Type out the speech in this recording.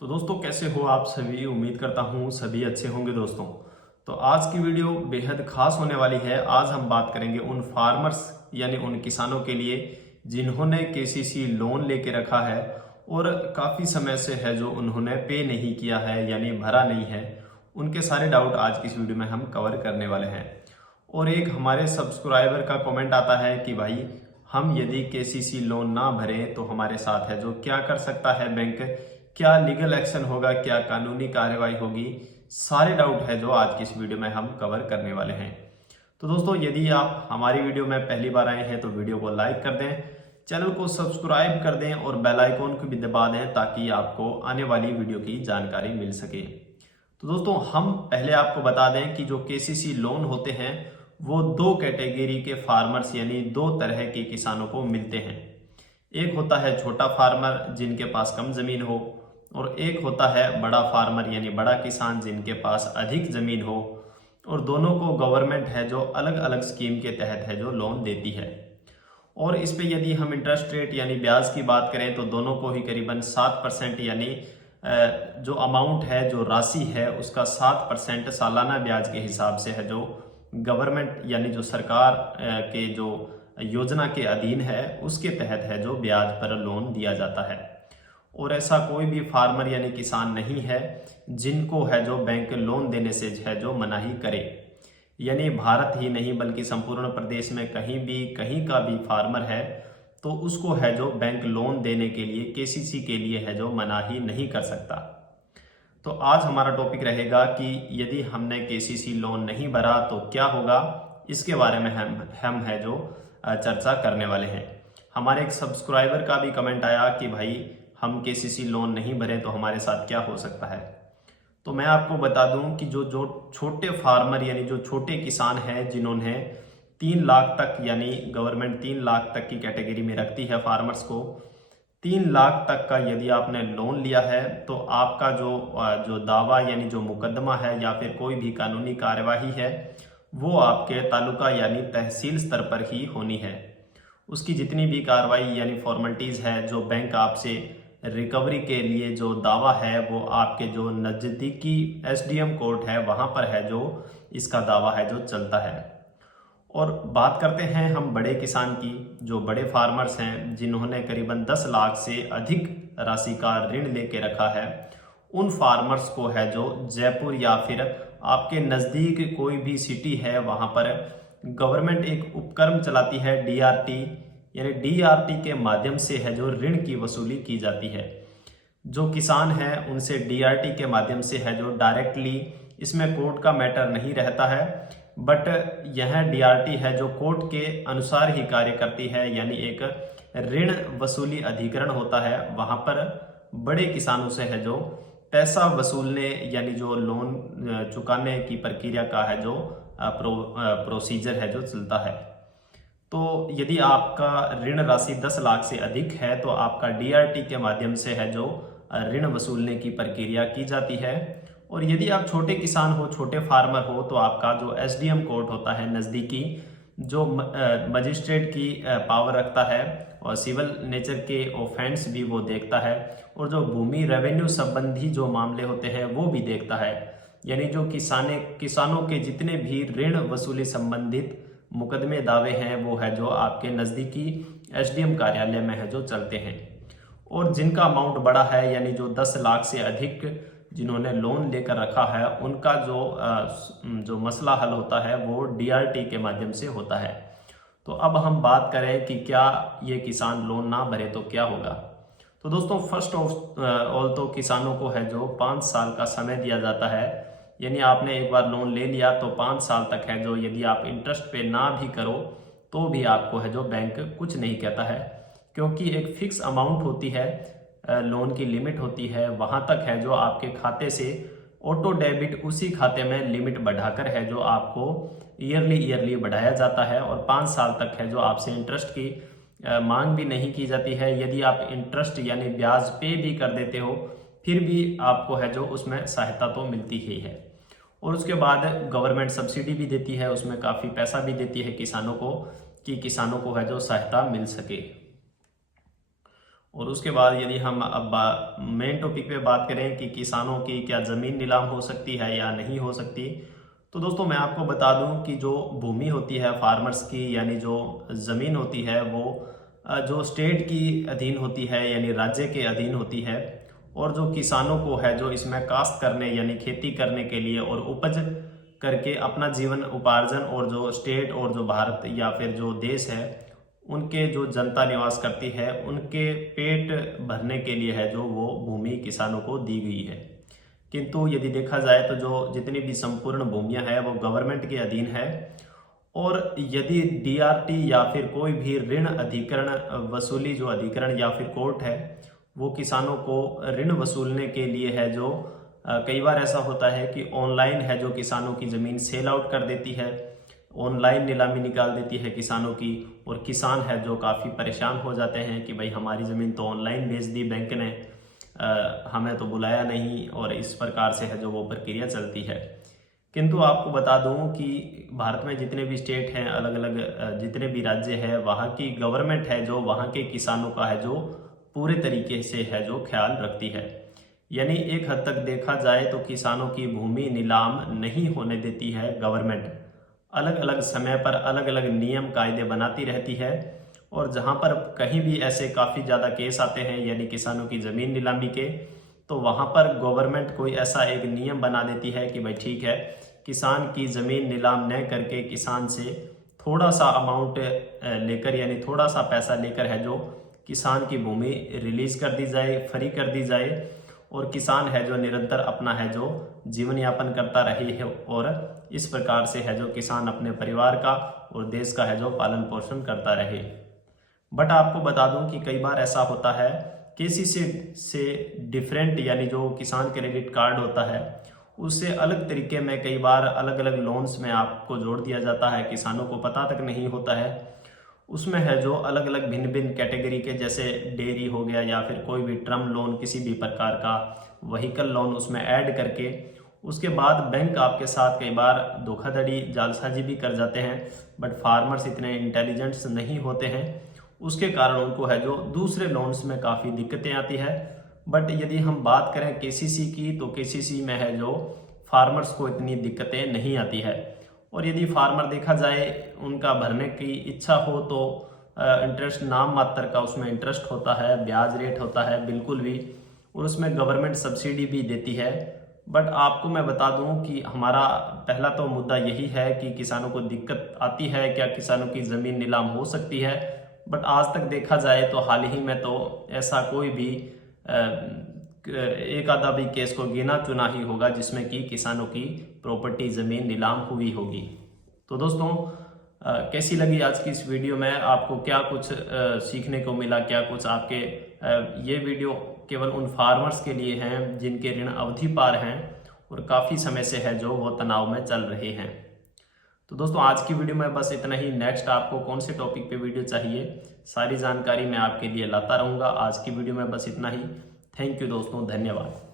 तो दोस्तों कैसे हो आप सभी। उम्मीद करता हूँ सभी अच्छे होंगे दोस्तों। तो आज की वीडियो बेहद खास होने वाली है। आज हम बात करेंगे उन फार्मर्स यानी उन किसानों के लिए जिन्होंने केसीसी लोन लेके रखा है और काफ़ी समय से है जो उन्होंने पे नहीं किया है यानी भरा नहीं है। उनके सारे डाउट आज की इस वीडियो में हम कवर करने वाले हैं। और एक हमारे सब्सक्राइबर का कमेंट आता है कि भाई हम यदि केसीसी लोन ना भरें तो हमारे साथ है जो क्या कर सकता है बैंक, क्या लीगल एक्शन होगा, क्या कानूनी कार्रवाई होगी। सारे डाउट है जो आज की इस वीडियो में हम कवर करने वाले हैं। तो दोस्तों यदि आप हमारी वीडियो में पहली बार आए हैं तो वीडियो को लाइक कर दें, चैनल को सब्सक्राइब कर दें और बेल आइकॉन को भी दबा दें ताकि आपको आने वाली वीडियो की जानकारी मिल सके। तो दोस्तों हम पहले आपको बता दें कि जो केसीसी लोन होते हैं वो दो कैटेगरी के फार्मर्स यानी दो तरह के किसानों को मिलते हैं। एक होता है छोटा फार्मर जिनके पास कम जमीन हो और एक होता है बड़ा फार्मर यानी बड़ा किसान जिनके पास अधिक जमीन हो। और दोनों को गवर्नमेंट है जो अलग अलग स्कीम के तहत है जो लोन देती है। और इस पे यदि हम इंटरेस्ट रेट यानी ब्याज की बात करें तो दोनों को ही करीबन 7% यानी जो अमाउंट है जो राशि है उसका 7% सालाना ब्याज के हिसाब से है जो गवर्नमेंट यानी जो सरकार के जो योजना के अधीन है उसके तहत है जो ब्याज पर लोन दिया जाता है। और ऐसा कोई भी फार्मर यानी किसान नहीं है जिनको है जो बैंक लोन देने से है जो मनाही करे। यानी भारत ही नहीं बल्कि संपूर्ण प्रदेश में कहीं भी कहीं का भी फार्मर है तो उसको है जो बैंक लोन देने के लिए केसीसी के लिए है जो मनाही नहीं कर सकता। तो आज हमारा टॉपिक रहेगा कि यदि हमने केसीसी लोन नहीं भरा तो क्या होगा, इसके बारे में हम है जो चर्चा करने वाले हैं। हमारे एक सब्सक्राइबर का भी कमेंट आया कि भाई हम केसीसी लोन नहीं भरे तो हमारे साथ क्या हो सकता है। तो मैं आपको बता दूं कि जो जो छोटे फार्मर यानी जो छोटे किसान हैं जिन्होंने 3 लाख तक यानी गवर्नमेंट 3 लाख तक की कैटेगरी में रखती है फार्मर्स को, 3 लाख तक का यदि आपने लोन लिया है तो आपका जो जो दावा यानी जो मुकदमा है या फिर कोई भी कानूनी कार्यवाही है वो आपके तालुका यानी तहसील स्तर पर ही होनी है। उसकी जितनी भी कार्रवाई यानी फॉर्मेलिटीज़ है जो बैंक आपसे रिकवरी के लिए जो दावा है वो आपके जो नज़दीकी एसडीएम कोर्ट है वहाँ पर है जो इसका दावा है जो चलता है। और बात करते हैं हम बड़े किसान की, जो बड़े फार्मर्स हैं जिन्होंने करीबन 10 लाख से अधिक राशि का ऋण लेके रखा है। उन फार्मर्स को है जो जयपुर या फिर आपके नज़दीक कोई भी सिटी है वहाँ पर गवर्नमेंट एक उपक्रम चलाती है डीआरटी, यानी डीआरटी के माध्यम से है जो ऋण की वसूली की जाती है। जो किसान है उनसे डीआरटी के माध्यम से है जो डायरेक्टली, इसमें कोर्ट का मैटर नहीं रहता है बट यह डीआरटी है जो कोर्ट के अनुसार ही कार्य करती है। यानी एक ऋण वसूली अधिकरण होता है, वहां पर बड़े किसानों से है जो पैसा वसूलने यानी जो लोन चुकाने की प्रक्रिया का है जो प्रोसीजर है जो चलता है। तो यदि आपका ऋण राशि 10 लाख से अधिक है तो आपका डीआरटी के माध्यम से है जो ऋण वसूलने की प्रक्रिया की जाती है। और यदि आप छोटे किसान हो, छोटे फार्मर हो, तो आपका जो एसडीएम कोर्ट होता है नज़दीकी, जो मजिस्ट्रेट की पावर रखता है और सिविल नेचर के ऑफेंस भी वो देखता है और जो भूमि रेवेन्यू संबंधी जो मामले होते हैं वो भी देखता है। यानी जो किसानों के जितने भी ऋण वसूली संबंधित मुकदमे दावे हैं वो है जो आपके नज़दीकी एसडीएम कार्यालय में है जो चलते हैं। और जिनका अमाउंट बड़ा है यानी जो 10 लाख से अधिक जिन्होंने लोन लेकर रखा है उनका जो मसला हल होता है वो डीआरटी के माध्यम से होता है। तो अब हम बात करें कि क्या ये किसान लोन ना भरे तो क्या होगा। तो दोस्तों फर्स्ट ऑफ ऑल तो किसानों को है जो 5 साल का समय दिया जाता है। यानी आपने एक बार लोन ले लिया तो 5 साल तक है जो यदि आप इंटरेस्ट पे ना भी करो तो भी आपको है जो बैंक कुछ नहीं कहता है, क्योंकि एक फिक्स अमाउंट होती है, लोन की लिमिट होती है, वहां तक है जो आपके खाते से ऑटो डेबिट उसी खाते में लिमिट बढ़ाकर है जो आपको ईयरली बढ़ाया जाता है। और 5 साल तक है जो आपसे इंटरेस्ट की मांग भी नहीं की जाती है। यदि आप इंटरेस्ट यानी ब्याज पे भी कर देते हो फिर भी आपको है जो उसमें सहायता तो मिलती ही है। और उसके बाद गवर्नमेंट सब्सिडी भी देती है, उसमें काफ़ी पैसा भी देती है किसानों को कि किसानों को है जो सहायता मिल सके। और उसके बाद यदि हम अब मेन टॉपिक पे बात करें कि किसानों की क्या ज़मीन नीलाम हो सकती है या नहीं हो सकती, तो दोस्तों मैं आपको बता दूं कि जो भूमि होती है फार्मर्स की, यानी जो ज़मीन होती है वो जो स्टेट की अधीन होती है यानी राज्य के अधीन होती है, और जो किसानों को है जो इसमें काश्त करने यानी खेती करने के लिए और उपज करके अपना जीवन उपार्जन, और जो स्टेट और जो भारत या फिर जो देश है उनके जो जनता निवास करती है उनके पेट भरने के लिए है जो वो भूमि किसानों को दी गई है। किंतु यदि देखा जाए तो जो जितनी भी संपूर्ण भूमियां हैं वो गवर्नमेंट के अधीन है, और यदि डीआरटी या फिर कोई भी ऋण अधिकरण वसूली जो अधिकरण या फिर कोर्ट है वो किसानों को ऋण वसूलने के लिए है जो कई बार ऐसा होता है कि ऑनलाइन है जो किसानों की ज़मीन सेल आउट कर देती है, ऑनलाइन नीलामी निकाल देती है किसानों की, और किसान है जो काफ़ी परेशान हो जाते हैं कि भाई हमारी ज़मीन तो ऑनलाइन बेच दी बैंक ने, हमें तो बुलाया नहीं, और इस प्रकार से है जो वो प्रक्रिया चलती है। किंतु आपको बता दूं कि भारत में जितने भी स्टेट हैं, अलग अलग जितने भी राज्य हैं, वहाँ की गवर्नमेंट है जो वहाँ के किसानों का है जो पूरे तरीके से है जो ख्याल रखती है। यानी एक हद तक देखा जाए तो किसानों की भूमि नीलाम नहीं होने देती है गवर्नमेंट। अलग अलग समय पर अलग अलग नियम कायदे बनाती रहती है, और जहाँ पर कहीं भी ऐसे काफ़ी ज़्यादा केस आते हैं यानी किसानों की ज़मीन नीलामी के, तो वहाँ पर गवर्नमेंट कोई ऐसा एक नियम बना देती है कि भाई ठीक है, किसान की ज़मीन नीलाम न करके किसान से थोड़ा सा अमाउंट लेकर यानी थोड़ा सा पैसा लेकर है जो किसान की भूमि रिलीज कर दी जाए, फ्री कर दी जाए, और किसान है जो निरंतर अपना है जो जीवन यापन करता रहे है, और इस प्रकार से है जो किसान अपने परिवार का और देश का है जो पालन पोषण करता रहे। बट आपको बता दूं कि कई बार ऐसा होता है केसीसी से डिफरेंट, यानी जो किसान क्रेडिट कार्ड होता है उससे अलग तरीके में कई बार अलग अलग लोन्स में आपको जोड़ दिया जाता है, किसानों को पता तक नहीं होता है। उसमें है जो अलग अलग भिन्न भिन्न कैटेगरी के, जैसे डेयरी हो गया या फिर कोई भी टर्म लोन, किसी भी प्रकार का व्हीकल लोन उसमें ऐड करके उसके बाद बैंक आपके साथ कई बार धोखाधड़ी जालसाजी भी कर जाते हैं। बट फार्मर्स इतने इंटेलिजेंट्स नहीं होते हैं, उसके कारण उनको है जो दूसरे लोन्स में काफ़ी दिक्कतें आती है। बट यदि हम बात करें केसीसी की, तो केसीसी में है जो फार्मर्स को इतनी दिक्कतें नहीं आती है, और यदि फार्मर देखा जाए उनका भरने की इच्छा हो तो इंटरेस्ट नाम मात्र का उसमें इंटरेस्ट होता है, ब्याज रेट होता है बिल्कुल भी, और उसमें गवर्नमेंट सब्सिडी भी देती है। बट आपको मैं बता दूं कि हमारा पहला तो मुद्दा यही है कि किसानों को दिक्कत आती है क्या, किसानों की ज़मीन नीलाम हो सकती है। बट आज तक देखा जाए तो हाल ही में तो ऐसा कोई भी एक आधा भी केस को गिना चुना ही होगा जिसमें कि किसानों की प्रॉपर्टी ज़मीन नीलाम हुई होगी। तो दोस्तों कैसी लगी आज की इस वीडियो में, आपको क्या कुछ सीखने को मिला, क्या कुछ आपके ये वीडियो केवल उन फार्मर्स के लिए हैं जिनके ऋण अवधि पार हैं और काफ़ी समय से है जो वो तनाव में चल रहे हैं। तो दोस्तों आज की वीडियो में बस इतना ही। नेक्स्ट आपको कौन से टॉपिक पे वीडियो चाहिए, सारी जानकारी मैं आपके लिए लाता रहूँगा। आज की वीडियो में बस इतना ही। थैंक यू दोस्तों, धन्यवाद।